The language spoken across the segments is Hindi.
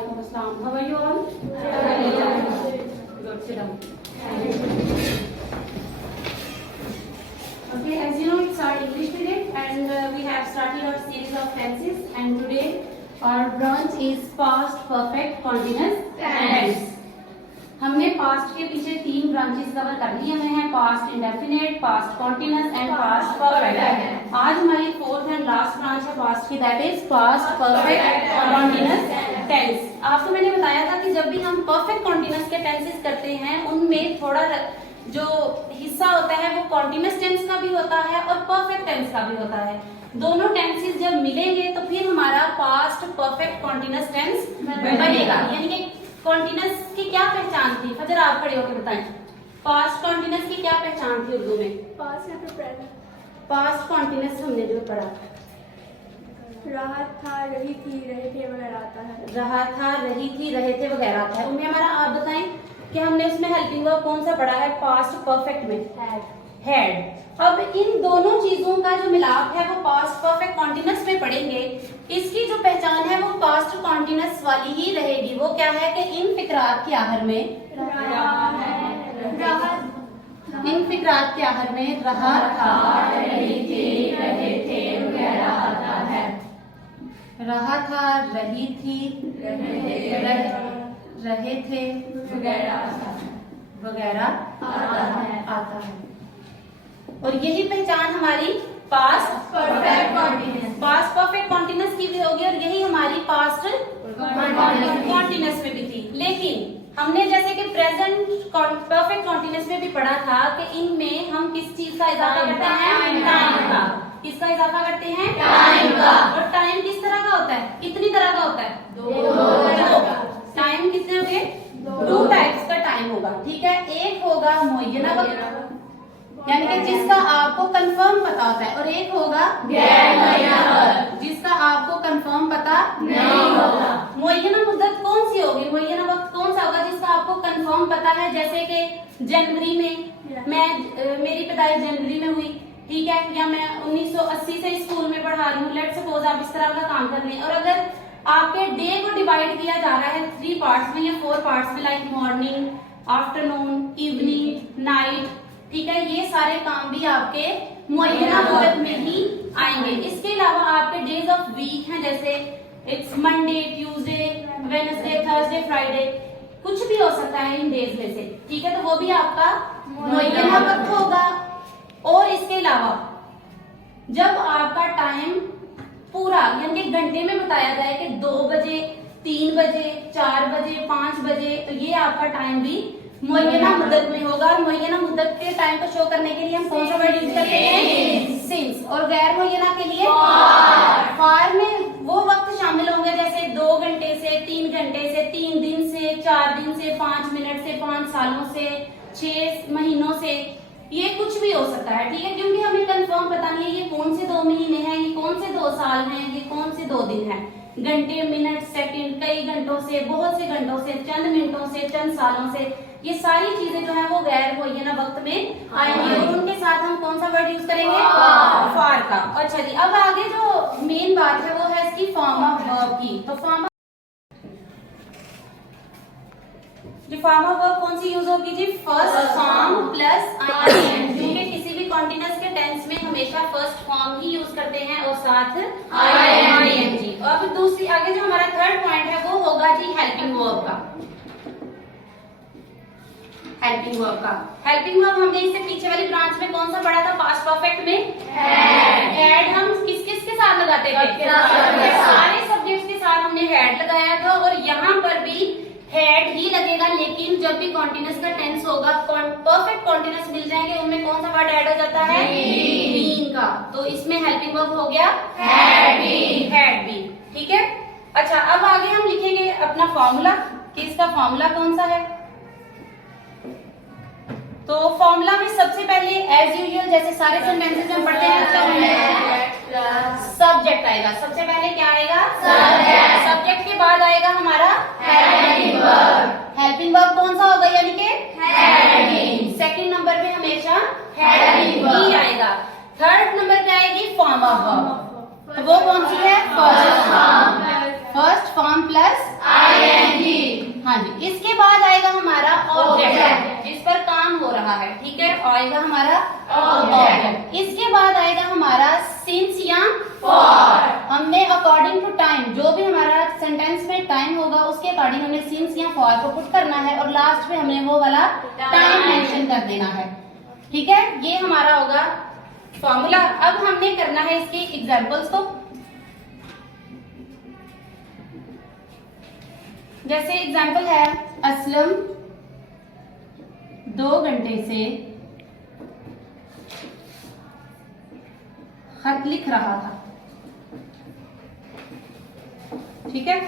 Walaikum Assalam. How are you all? Good, sit down. Okay, as you know, it's our English period and we have started our series of tenses, and today our branch is past perfect continuous tense. हमने पास्ट के पीछे 3 ब्रांचेस कवर कर लिए हुए हैं, past indefinite, past continuous and past perfect. आज हमारी फोर्थ एंड लास्ट ब्रांच है पास्ट की, that is past perfect continuous tense. आपको मैंने बताया था कि जब भी हम परफेक्ट कॉन्टिन्यूअस के टेंसेस करते हैं उनमें थोड़ा जो हिस्सा होता है वो कॉन्टिन्यूअस टेंस का भी होता है और परफेक्ट टेंस का भी होता है। दोनों टेंसेस जब मिलेंगे तो फिर हमारा पास्ट परफेक्ट कॉन्टिन्यूअस टेंस बनेगा। यानी कि कॉन्टिन्यूअस की क्या पहचान थी? फजर आप खड़े होकर बताएं, पास्ट कॉन्टिन्यूअस की क्या पहचान थी उर्दू में? पास्ट कॉन्टिन्यूअस हमने जो पढ़ा, रहा था, रही थी, रहे थे वगैरह आता है। रहा था, रही थी, रहे थे वगैरह आता है। उनमें हमारा आप बताएं कि हमने उसमें हेल्पिंग वर्ब कौन सा पढ़ा है पास्ट परफेक्ट में? हैड। अब इन दोनों चीजों का जो मिलाप है वो पास्ट परफेक्ट कॉन्टिन्यूअस में पढ़ेंगे। इसकी जो पहचान है वो पास्ट कॉन्टिन्यूअस वाली ही रहेगी। वो क्या है कि इन फिक्रात के आखिर में, इन फिक्रात के आखिर में रहा था, रही थी, रहे थे वगैरह आता है। रहा था, रही थी, रहे थे वगैरह आता है। और यही पहचान हमारी पास्ट परफेक्ट कॉन्टिन्यूअस की भी होगी और यही हमारी पास्ट कॉन्टिन्यूअस में भी थी। लेकिन हमने जैसे कि प्रेजेंट परफेक्ट कॉन्टिन्यूअस में भी पढ़ा था कि इनमें हम किस चीज का इजाफा करते हैं? टाइम का। किसका इजाफा करते हैं? टाइम का। और टाइम किस तरह का होता है? कितनी तरह का होता है? दो। टाइम कितने हो गए? 2 टाइप्स का टाइम होगा। ठीक है, एक होगा मुअय्यना वक्त, यानी कि जिसका आपको कंफर्म पता होता है, और एक होगा गैर मुअय्यना वक्त जिसका आपको कंफर्म पता नहीं होगा। मुअय्यना मुद्दत कौन सी होगी? मुअय्यना वक्त कौन सा होगा जिसका आपको कंफर्म पता है? जैसे कि जनवरी में मेरी पैदाइश जनवरी में हुई, ठीक है, या मैं 1980 से स्कूल में पढ़ा रही हूँ। लेट्स सपोज आप इस तरह का काम कर लें। और अगर आपके डे को डिवाइड किया जा रहा है 3 पार्ट्स में या 4 पार्ट्स में, like morning, afternoon, evening, night, ठीक है, ये सारे काम भी आपके मुअय्यना मुद्दत में ही आएंगे। इसके अलावा आपके डेज ऑफ वीक हैं, जैसे it's Monday, Tuesday, Wednesday, Thursday, Friday, कुछ भी हो सकता है इन डेज में से, ठीक है, तो वो भी आपका मुअय्यना वक्त होगा। और इसके अलावा जब आपका टाइम पूरा यानी कि घंटे में बताया जाए कि 2 बजे, 3 बजे, 4 बजे, 5 बजे, तो ये आपका टाइम भी मुअय्यना मुद्दत में होगा। और मुअय्यना मुद्दत के टाइम को शो करने के लिए हम कौन सा वर्ड यूज करते हैं? सिंस। और गैर मुअय्यना के लिए फार में वो वक्त शामिल होंगे जैसे 2 घंटे से, 3 घंटे से, 3 दिन से, 4 दिन से, 5 मिनट से, 5 सालों से, 6 महीनों से, ये कुछ भी हो सकता है। ठीक है, क्योंकि हमें कंफर्म पता नहीं है ये कौन से 2 महीने हैं, ये कौन से 2 साल हैं, ये कौन से 2 दिन हैं। घंटे, मिनट, सेकंड, कई घंटों से, बहुत से घंटों से, चंद मिनटों से, चंद सालों से, ये सारी चीजें जो है वो गैर मुअय्यना वक्त में आएंगी। और उनके साथ हम कौन सा वर्ड यूज करेंगे? फार का। अच्छा जी, अब आगे जो मेन बात है वो है इसकी फॉर्म ऑफ वर्ब की। तो फॉर्म ऑफ वर्ब कौन सी यूज होगी जी? फर्स्ट फॉर्म प्लस आईएनजी, क्योंकि किसी भी कॉन्टिन्यूअस के टेंस में हमेशा फर्स्ट फॉर्म ही यूज करते हैं और साथ आईएनजी। और अब दूसरी आगे जो हमारा थर्ड पॉइंट है वो होगा जी हेल्पिंग वर्ब का। हेल्पिंग वर्ब हमने इससे पीछे वाली ब्रांच में कौन सा पढ़ा था? पास्ट परफेक्ट में हैड हम किस किस के साथ लगाते थे? सारे सब्जेक्ट्स के साथ हमने हैड लगाया था। और यहाँ पर भी हैड ही लगेगा, लेकिन जब भी कॉन्टिन्यूअस का टेंस होगा, परफेक्ट कॉन्टिन्यूअस मिल जाएंगे, उनमें कौन सा वर्ड ऐड हो जाता है? बीन का। तो इसमें हेल्पिंग वर्ब हो गया हैड बीन। ठीक है, अच्छा, अब आगे हम लिखेंगे अपना फॉर्मूला कि इसका फॉर्मूला कौन सा है। तो फॉर्मूला में सबसे पहले एज यूजुअल जैसे सारे सेंटेंसेस में पढ़ते हैं सब्जेक्ट आएगा। सबसे पहले क्या आएगा? सब्जेक्ट के बाद आएगा हमारा हेल्पिंग वर्ब कौन सा होगा? यानी कि सेकंड नंबर पे हमेशा हेल्पिंग वर्ब आएगा। थर्ड नंबर पे आएगी फॉर्म ऑफ वर्ब, तो वो कौन सी है? फर्स्ट फॉर्म प्लस हाँ जी, इसके बाद आएगा हमारा ऑब्जेक्ट, जिस पर काम हो रहा है, ठीक है, आएगा हमारा ऑब्जेक्ट। इसके बाद आएगा हमारा सिंस या फॉर। हमने अकॉर्डिंग टू टाइम, जो भी हमारा सेंटेंस में टाइम होगा उसके अकॉर्डिंग हमने सिंस या फॉर को पुट करना है और लास्ट में हमने वो वाला टाइम मेंशन कर देना है, ठीक है। ये हमारा होगा फॉर्मूला। अब हमने करना है इसके एग्जांपल्स को। जैसे एग्जाम्पल है, असलम 2 घंटे से खत लिख रहा था, ठीक है।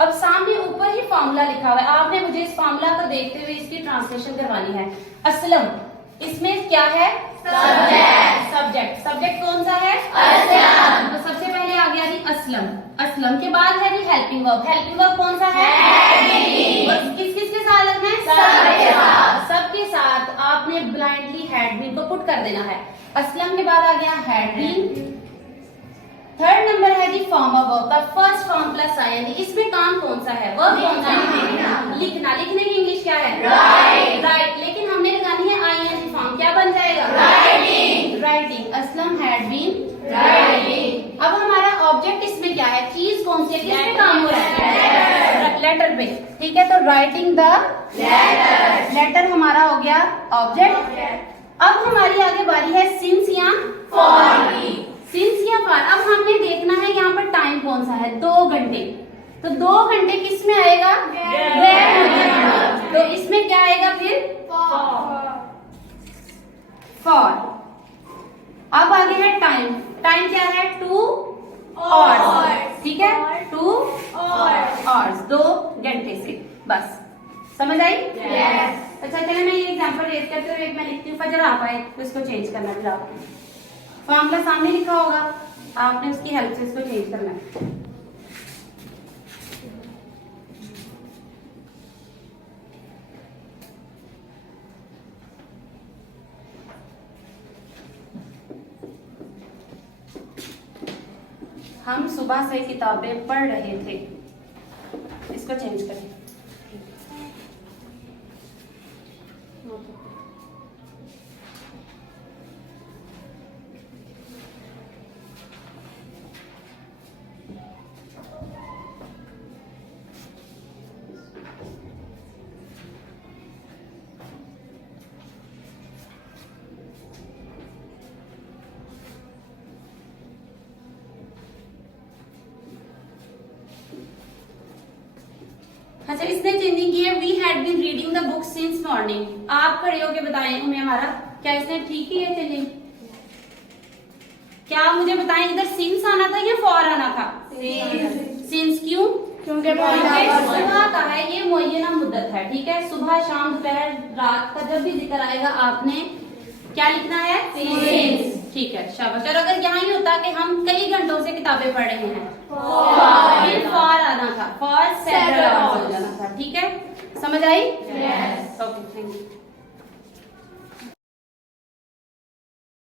अब सामने ऊपर ही फॉर्मूला लिखा हुआ है, आपने मुझे इस फॉर्मूला को देखते हुए इसकी ट्रांसलेशन करवानी है। असलम, इसमें क्या है? सब्जेक्ट। सब्जेक्ट, सब्जेक्ट कौन सा है? असलम। तो सबसे पहले आ गया जी असलम। असलम के बाद है जी हेल्पिंग वर्ब। हेल्पिंग वर्ब कौन सा है? और किस किस के साथ लगना है? सबके साथ। सबके साथ आपने ब्लाइंडली हैड बीन को पुट कर देना है। असलम के बाद आ गया हैड बीन। थर्ड नंबर है जी फॉर्म ऑफ वर्ब का फर्स्ट फॉर्म प्लस आईएनजी। इसमें काम कौन सा है? वर्ब कौन सा है? लिखना। लिखने की इंग्लिश क्या है? राइट। राइट, लेकिन हमने लगानी है आईएनजी फॉर्म, क्या बन जाएगा? Writing. Writing. Aslam had been writing. अब हमारा ऑब्जेक्ट इसमें क्या है? चीज कौन सी है? किस पे काम हो रहा है? लेटर पे, ठीक है। तो राइटिंग द लेटर। लेटर हमारा हो गया ऑब्जेक्ट। अब हमारी आगे बारी है सिंस या फॉर की। सिंस या फॉर, अब हमने देखना है यहाँ पर टाइम कौन सा है? 2 घंटे। तो 2 घंटे किस में आएगा? तो इसमें क्या आएगा फिर? फॉर। अब आगे है टाइम। टाइम क्या है? 2 आवर्स, ठीक है। 2 आवर्स, 2 घंटे से, बस समझ आई? अच्छा चले मैं ये एग्जांपल रेज करते हुए एक मैं लिखती हूँ, फजर आ पाए तो इसको चेंज करना। फिर आप फॉर्मूला सामने लिखा होगा, आपने उसकी हेल्प से इसको चेंज करना है। हम सुबह से किताबें पढ़ रहे थे, इसको चेंज करें। अच्छा, इसने चेंजिंग की है। We had been reading the book since morning. आप खड़े होके बताएं हमें हमारा क्या इसने ठीक की है चेंजिंग? क्या मुझे बताएं, इधर सिंस आना था या फॉर आना था? सिंस। क्यों? क्योंकि सुबह का है, ये मुअय्यना मुद्दत है, ठीक है। सुबह शाम दोपहर रात का जब भी जिक्र आएगा आपने क्या लिखना है? सिंस, ठीक है, शाबाश। और अगर यहाँ ही होता कि हम कई घंटों से किताबें पढ़ रहे हैं, फिर फॉर आना था, फॉर सेवरल आवर्स हो जाना था, ठीक है। समझ आई? Okay, thank you.